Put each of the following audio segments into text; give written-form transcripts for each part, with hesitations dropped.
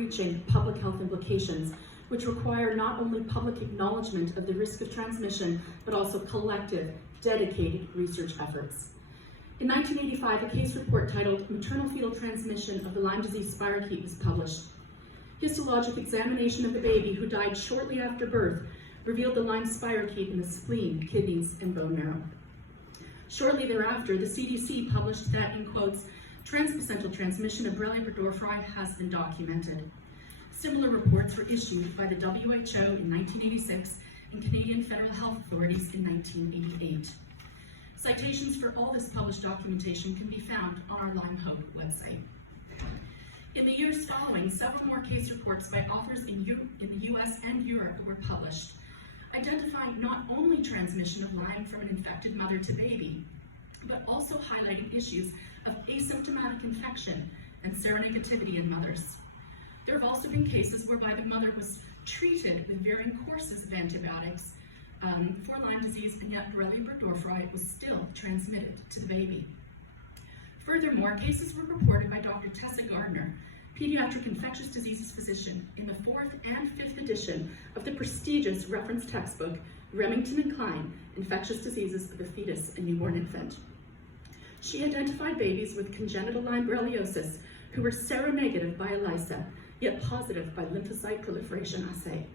far-reaching public health implications, which require not only public acknowledgement of the risk of transmission, but also collective, dedicated research efforts. In 1985, a case report titled Maternal-Fetal Transmission of the Lyme Disease Spirochete was published. Histologic examination of the baby, who died shortly after birth, revealed the Lyme spirochete in the spleen, kidneys, and bone marrow. Shortly thereafter, the CDC published that, in quotes, transplacental transmission of Borrelia burgdorferi has been documented. Similar reports were issued by the WHO in 1986 and Canadian federal health authorities in 1988. Citations for all this published documentation can be found on our LymeHope website. In the years following, several more case reports by authors in the US and Europe were published, identifying not only transmission of Lyme from an infected mother to baby, but also highlighting issues of asymptomatic infection and seronegativity in mothers. There have also been cases whereby the mother was treated with varying courses of antibiotics for Lyme disease, and yet Borrelia burgdorferi was still transmitted to the baby. Furthermore, cases were reported by Dr. Tessa Gardner, pediatric infectious diseases physician, in the 4th and 5th edition of the prestigious reference textbook, Remington and Klein, Infectious Diseases of the Fetus and Newborn Infant. She identified babies with congenital Lyme borreliosis who were seronegative by ELISA, yet positive by lymphocyte proliferation assay.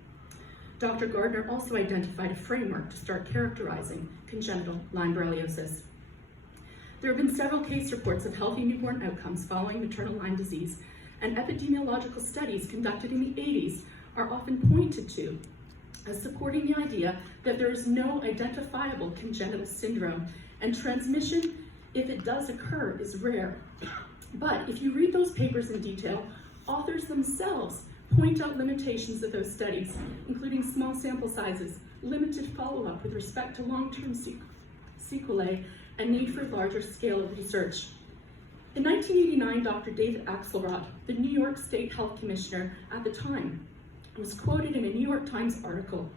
Dr. Gardner also identified a framework to start characterizing congenital Lyme borreliosis. There have been several case reports of healthy newborn outcomes following maternal Lyme disease, and epidemiological studies conducted in the 80s are often pointed to as supporting the idea that there is no identifiable congenital syndrome, and transmission, if it does occur, is rare. But if you read those papers in detail, authors themselves point out limitations of those studies, including small sample sizes, limited follow-up with respect to long-term sequelae, and need for larger scale of research. In 1989, Dr. David Axelrod, the New York State Health Commissioner at the time, was quoted in a New York Times article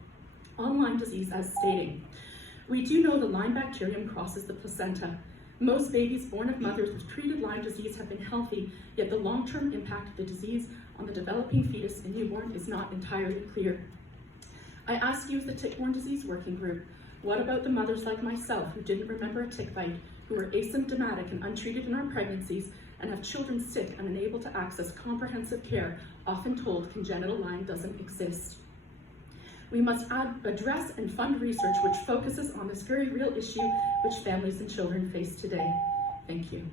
on Lyme disease as stating, "We do know the Lyme bacterium crosses the placenta. Most babies born of mothers with treated Lyme disease have been healthy, yet the long-term impact of the disease on the developing fetus and newborn is not entirely clear." I ask you as the Tick-Borne Disease Working Group, what about the mothers like myself who didn't remember a tick bite, who were asymptomatic and untreated in our pregnancies, and have children sick and unable to access comprehensive care, often told congenital Lyme doesn't exist? We must address and fund research which focuses on this very real issue which families and children face today. Thank you.